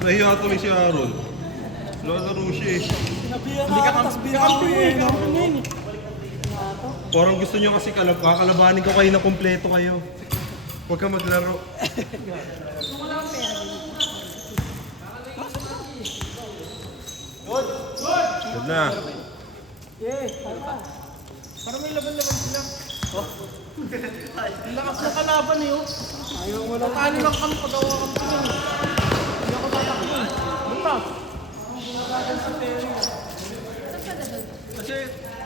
Nahiya tuloy si Aaron. Lalaro siya eh. Hindi ka tapos binawi eh. Parang gusto nyo kasi kakalabanin ko kayo na kompleto kayo. Huwag ka maglaro. Good na. Parang may laban-laban sila. Ang lakas na kalaban eh oh. Ayaw mo lang. Paano lang kami pag-awa kami sila. Hindi ako tatakbo. Bukas. Gumagagan si Terry. Kasi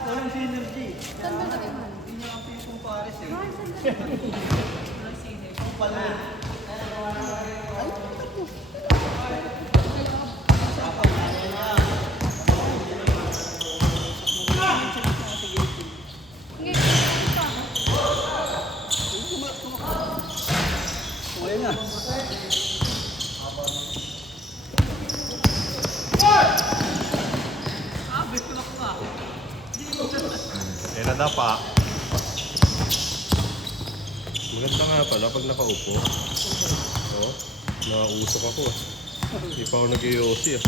walang synergy. Saan ba natin? Hindi niya ang pisong pares eh. Saan ba natin? Eh na pa. Maganda nga pala pag nakaupo. Oo. Nakausok ako ah. Hindi pa ako nag-iossi ah.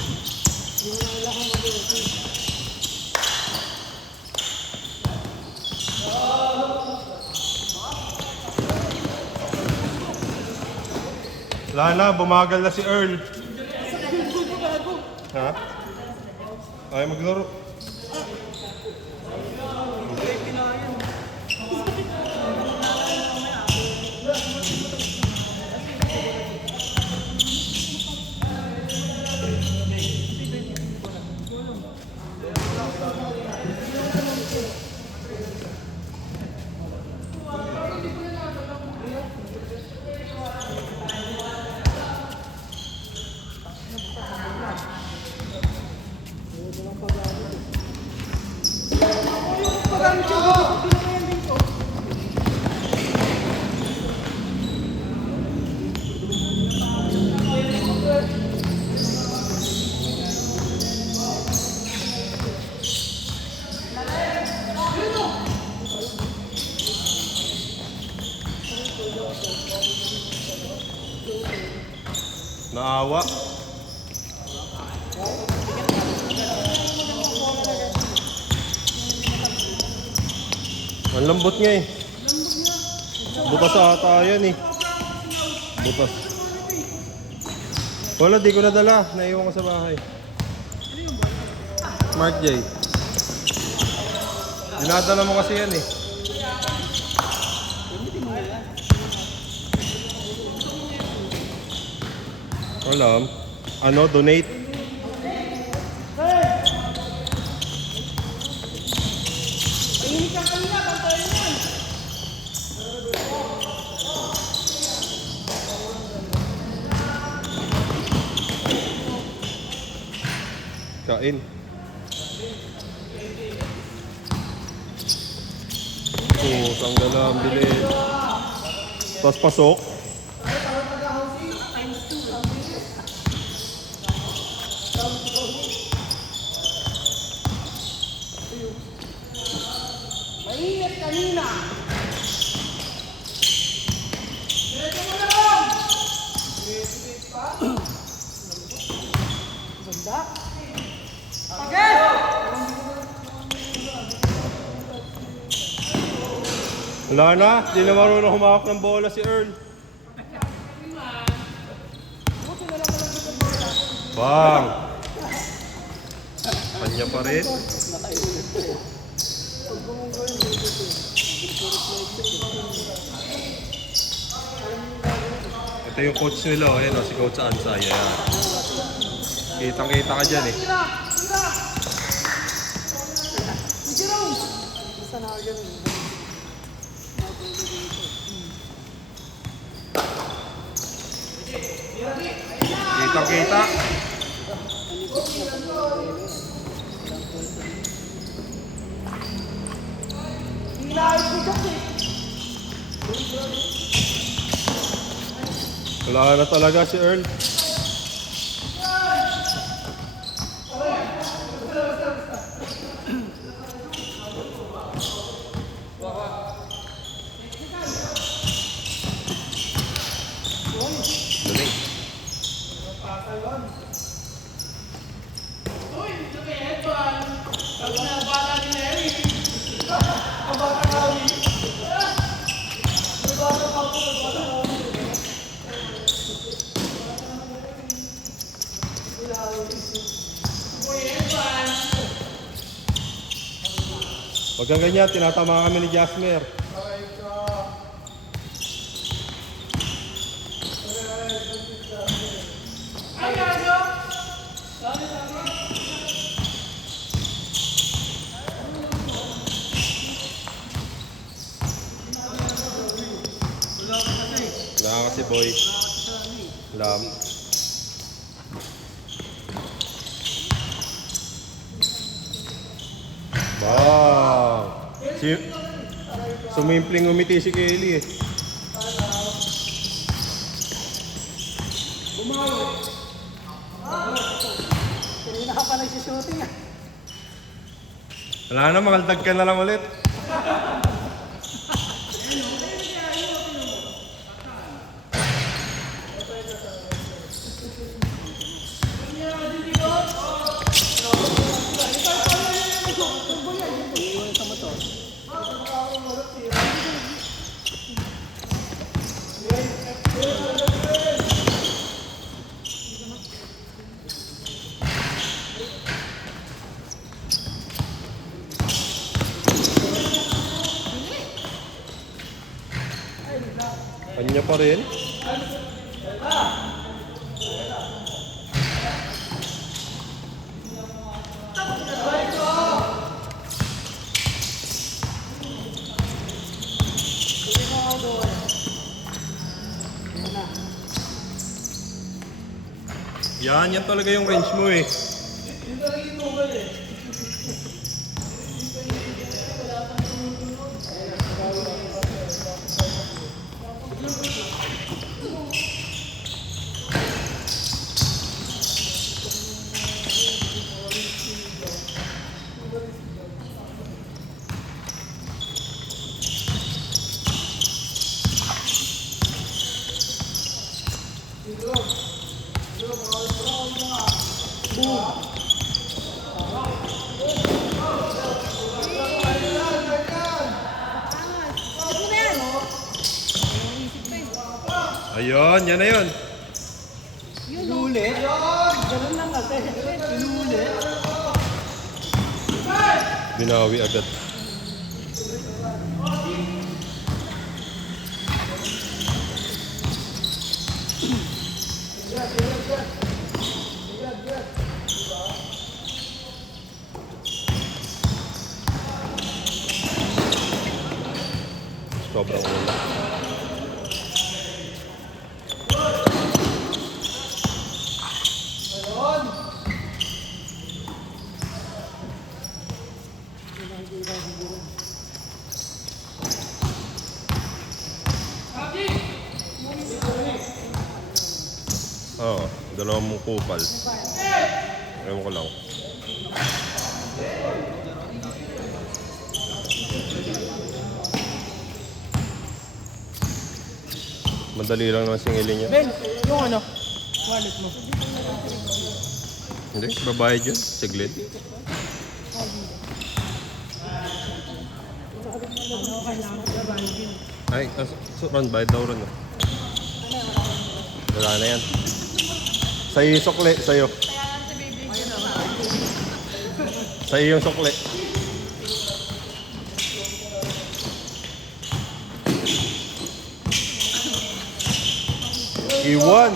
Wala na, bumagal na si Earl. Ha? Ay, maglaro. Naawa. Ang lambot nga eh. Butas ata yan eh. Butas. Wala, di ko nadala. Naiwan ko sa bahay. Mark J. Dinadala mo kasi yan eh. Alam. Ano? Donate? Kain. Tanggal na ang bilis. Tapos pasok. Mainit kanina. Ganda. Again! Wala na. Di na marunong humawak ng bola si Earl. Bang! Kanya pa rin. Ito yung coach nila. Ayan o, si Coach Ansay. Ayan. Kitang-kita ka dyan eh. Kitang-kita. Wala na talaga si Earl. Galing. Huwag kang ganyan, tinatama kami ni Jasmer. Wala kasi boy. Lam. Wow! Sumimpling umiti si Kelly eh. Kanina ka pa nagsushooting ah. Wala na, makaldag ka na lang ulit. Kanya pa rin. Yan talaga yung range mo eh. Ayun, yan na yun. Inulit? Ganun lang kasi. Inulit? Binawi agad. Sobrang ulan. Oo, dalawang mong kupal. Ewan ko lang. Madali lang naman singilin niya. Ben, yung ano? Wallet mo. Hindi, babayad yun. Siglit. Ay, ron, bayad daw ron. Wala na yan. Sa'yo yung sukle, sa'yo. Sa'yo yung sukle. Iwan.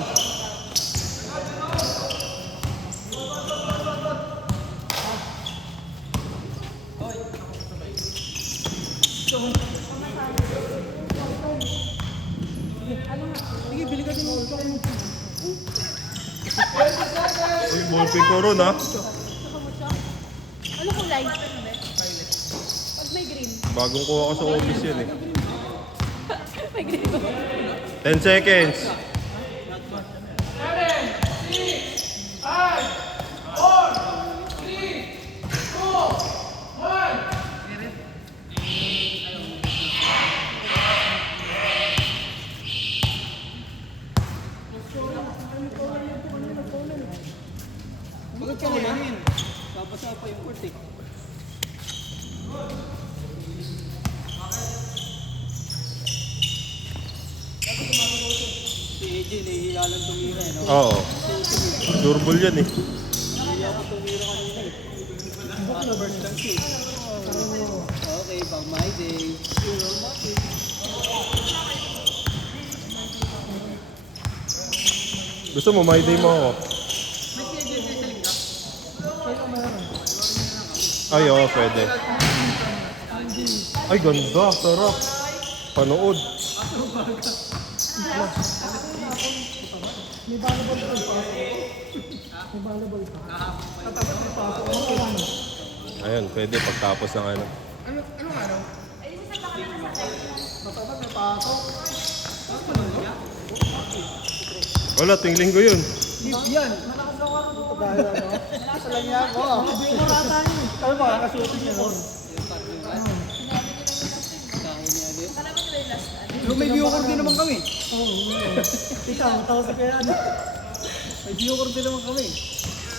Sige, bili ka din mo. Uy, ballpen ko ron ha. Ano kulay? Pag may green. Bagong kuha ko sa office yun eh. May green ba? 10 seconds. Bakit ka ngayon? Papasa pa yung court eh. Si AJ, nahihiya lang tumira eh, no? Oo. Durable yan eh. Nahihiya ko tumira kanina eh. Baka na-burst lang siya eh. Okay, pag my day. Gusto mo, may day mo ako. Ay, oo, pwede. Ay, ganda. Sarap. Panood. May volleyball pa. May volleyball pa. Tapos may pasok. Ayan, pwede pagtapos ng ano. Anong araw? Matapat may pasok. Wala, tuwing linggo yun. Gift yan. Nakakasawa ko dito dahil ano. Sa lang yan. Oo. Hindi mo rata yun. Alam mo, nakasuting yan. Pero may viewer din naman kami. Oo. Ikaw, tao sa kaya ano. May viewer din naman kami.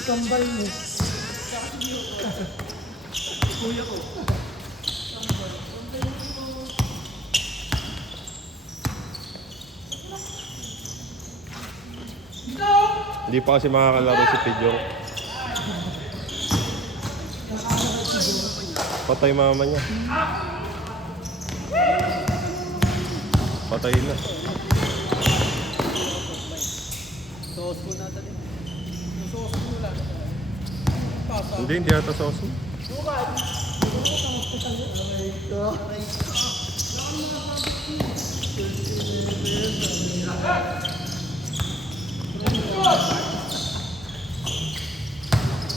Kambal mo. Kuya ko. Hindi pa kasi makakalaro si Pidyo. Patay mama niya. Patay na. Sauce mo natin. Sauce mo lang. Hindi ata sauce mo.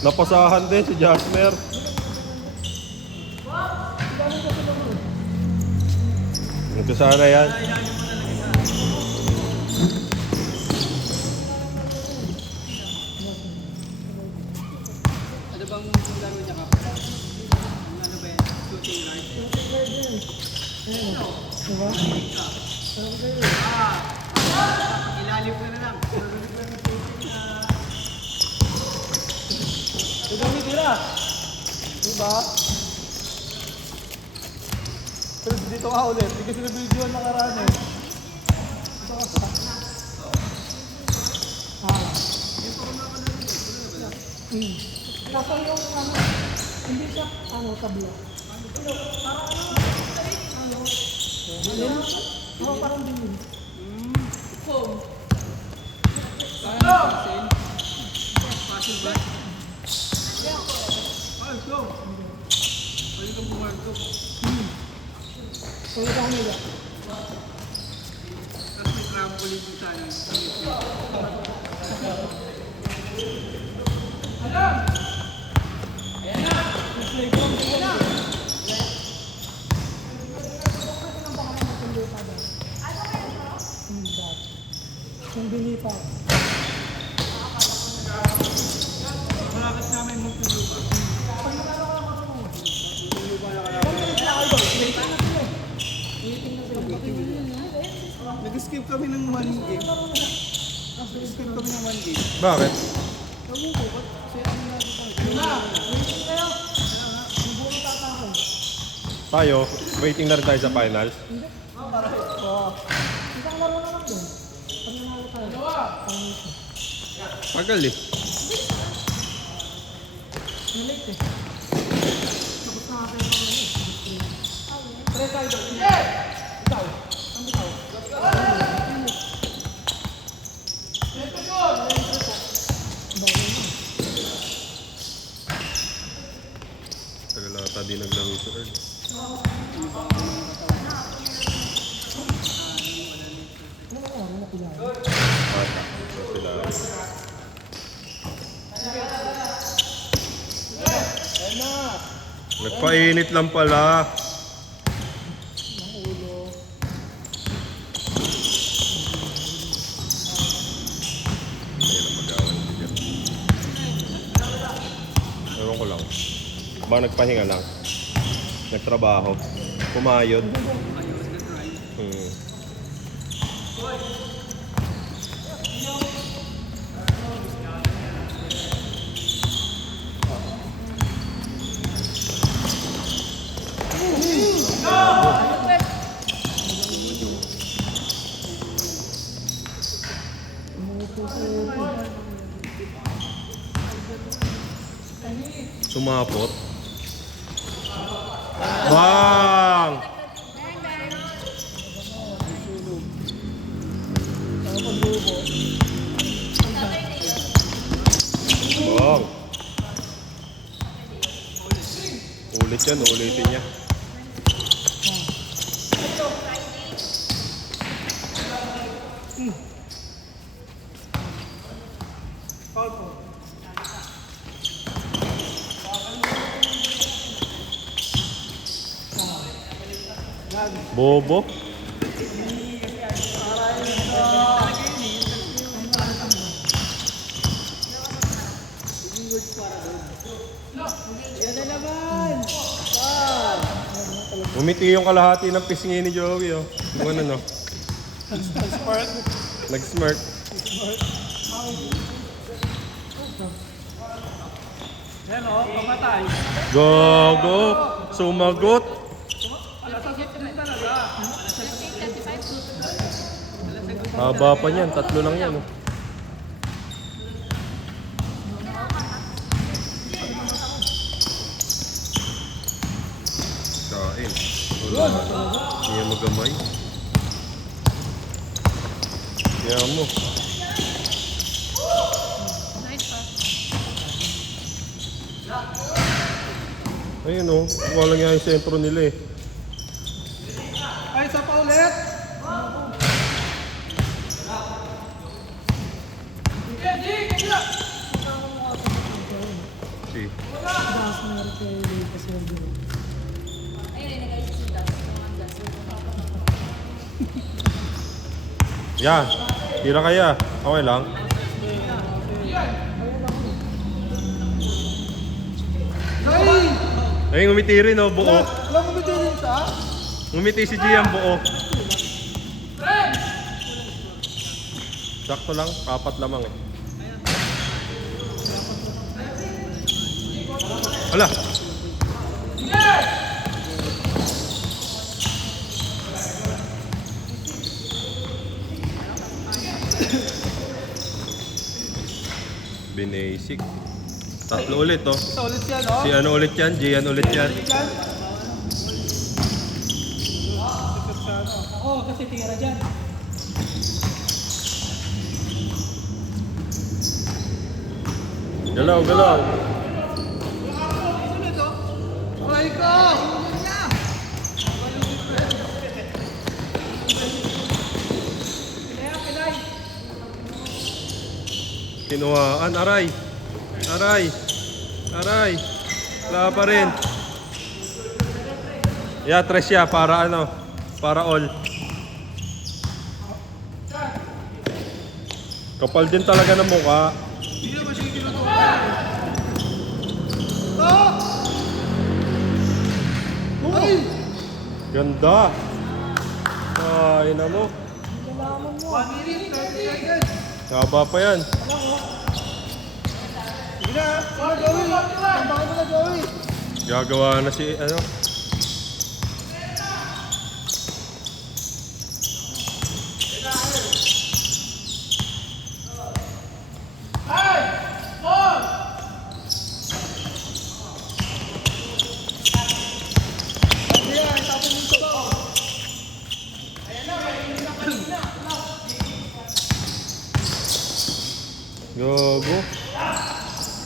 Napasahan din si Jasmer. Nagkasana yan. Ano bang gagawin niya ka? Ano ba yan? Shooting right? Ilalim ka na lang. Tudami tira. Diba? Pero dito ka ulit. Hindi kasi na-video ang nakaraan eh. Dito ka pa. Kaso yung ano, hindi siya tabla. Parang din. Pasin ba? Ay, go! Pwede kang bumarto. Kaya ka nila. Tapos may trampoline din sana. Yung binipa. Malakit namin mong pinupa. Nag-skip kami ng one game. Nag-skip kami ng one game. Bakit? Ewan ko, ba't kasi ano na Tayo, waiting na rin tayo sa finals. Isang laro na lang doon. Pag nanalo tayo. Tagal eh. Nalate eh. Tapos na natin Tagal na ata di naglaro si Earl. Bata. Sila. Nagpainit lang pala. Ayan ang magawan ko dyan. Ewan ko lang. Ba nagpahinga lang. Nagtrabaho. Pumayod. Sumapot. Bang! Bang! Ulit yan, ulitin niya. Bobo. Umiti yung kalahati ng pisngi ni Joey, oh. Yung ano, no? Spark. Nag-smirk. Yan o, pamatay. Gogo! Sumagot! Haba pa niyan, 3 lang yan, oh. Kain. Wala. Hindi yan magamay. Yan mo. Nice pa. Ayun, oh. Walang nga yung sentro nila, eh. Ay, isa pa ulit. See. Das meron kay Lucas Verde. Yan. Tira kaya. Okay lang. Ay! Ay, ngumiti rin, oh. Buo. Alam mo ba din siya? Ngumiti si Gian, buo. Sakto lang. 4 lamang, eh. Hala. Binasic. 3 ulit, oh. Isa ulit yan, no? Si ano ulit yan? Gian ulit yan. Yan. Ako kasi tira dyan. Galaw, galaw. Sunod, oh. Aray ko! Kinuhaan. Aray. Aray. Aray. Wala pa rin. Yeah, tres siya para ano? Para all. Kapal din talaga ng mukha. Hindi naman siya kinutuwa. Oh! Ay! Ganda. Ay, na mo. 1 minute, 30 seconds. Haba pa yan. Sige na, ano Joey? Tambakan mo na Joey. Gagawa na si ano? Gago.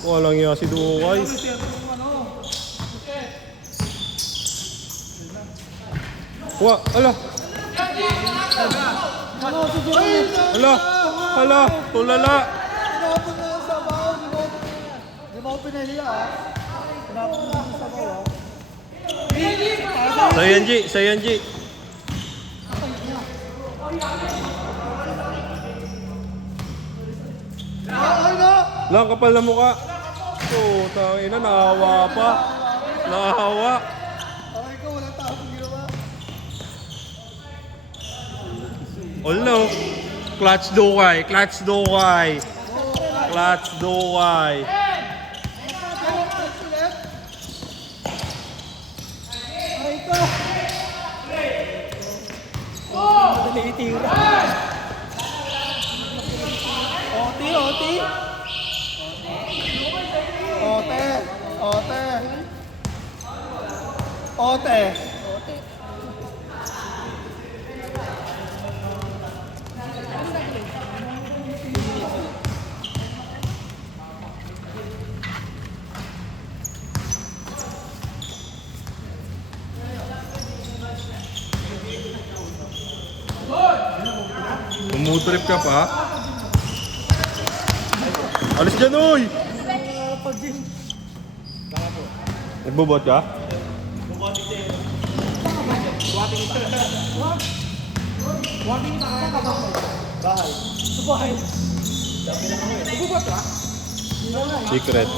Walang iya si Dukay. Wah, ala. Ala. Ala, tulala. Pinapon na sa baon. Di ba ako pinahiya, ha? Pinapon na sa baon. Sa Yanji. Ay na! Lang kapal na mukha. Oh, tangina, naawa pa. Naawa. Aray ko, walang tapong ginawa. All no. Clutch Dukay, Clutch Dukay. Clutch Dukay. Aray ko! Madali itira. Ote, ote! Ote! Ote! Ote. Umutrip ka pa? Alis dyan, uy! Nagbubot ka? Secret.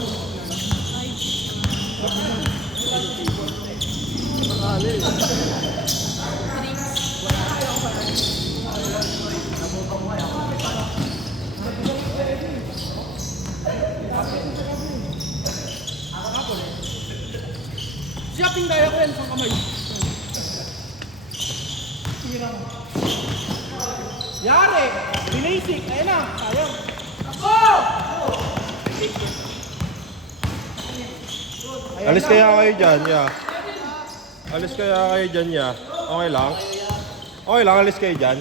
Shopping tayo ko yan sa kamay. Yari! Binasic! Ayan na! Sayang! Ako! Alis kaya kayo dyan, ya. Alis kaya kayo dyan, ya. Okay lang? Okay lang, alis kayo dyan.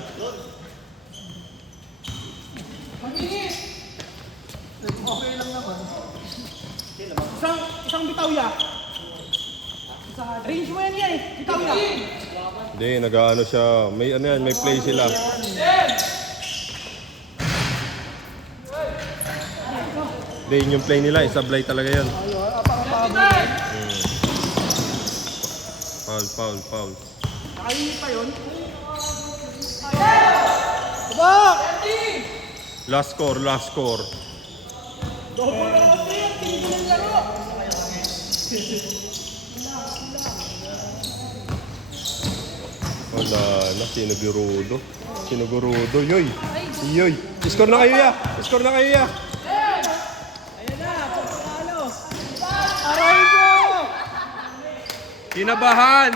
Okay lang naman. Isang bitaw ya. Range mo yan yan eh. Bitaw ya. Hindi, nag-ano siya. May ano yan, may play sila. Hindi, yun yung play nila. Isablay talaga yan. Foul, foul, foul. Nakainit pa yun. Aba! Last score, last score. Double na kasi yan. Tingin ng laro. Wala na, sinugurudo. Sinugurudo, yoy. Yoy. Score na kayo, ya. Score na kayo, ya. Aray ko! Kinabahan.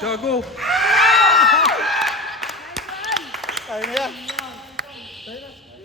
Gago. Kaya na yan.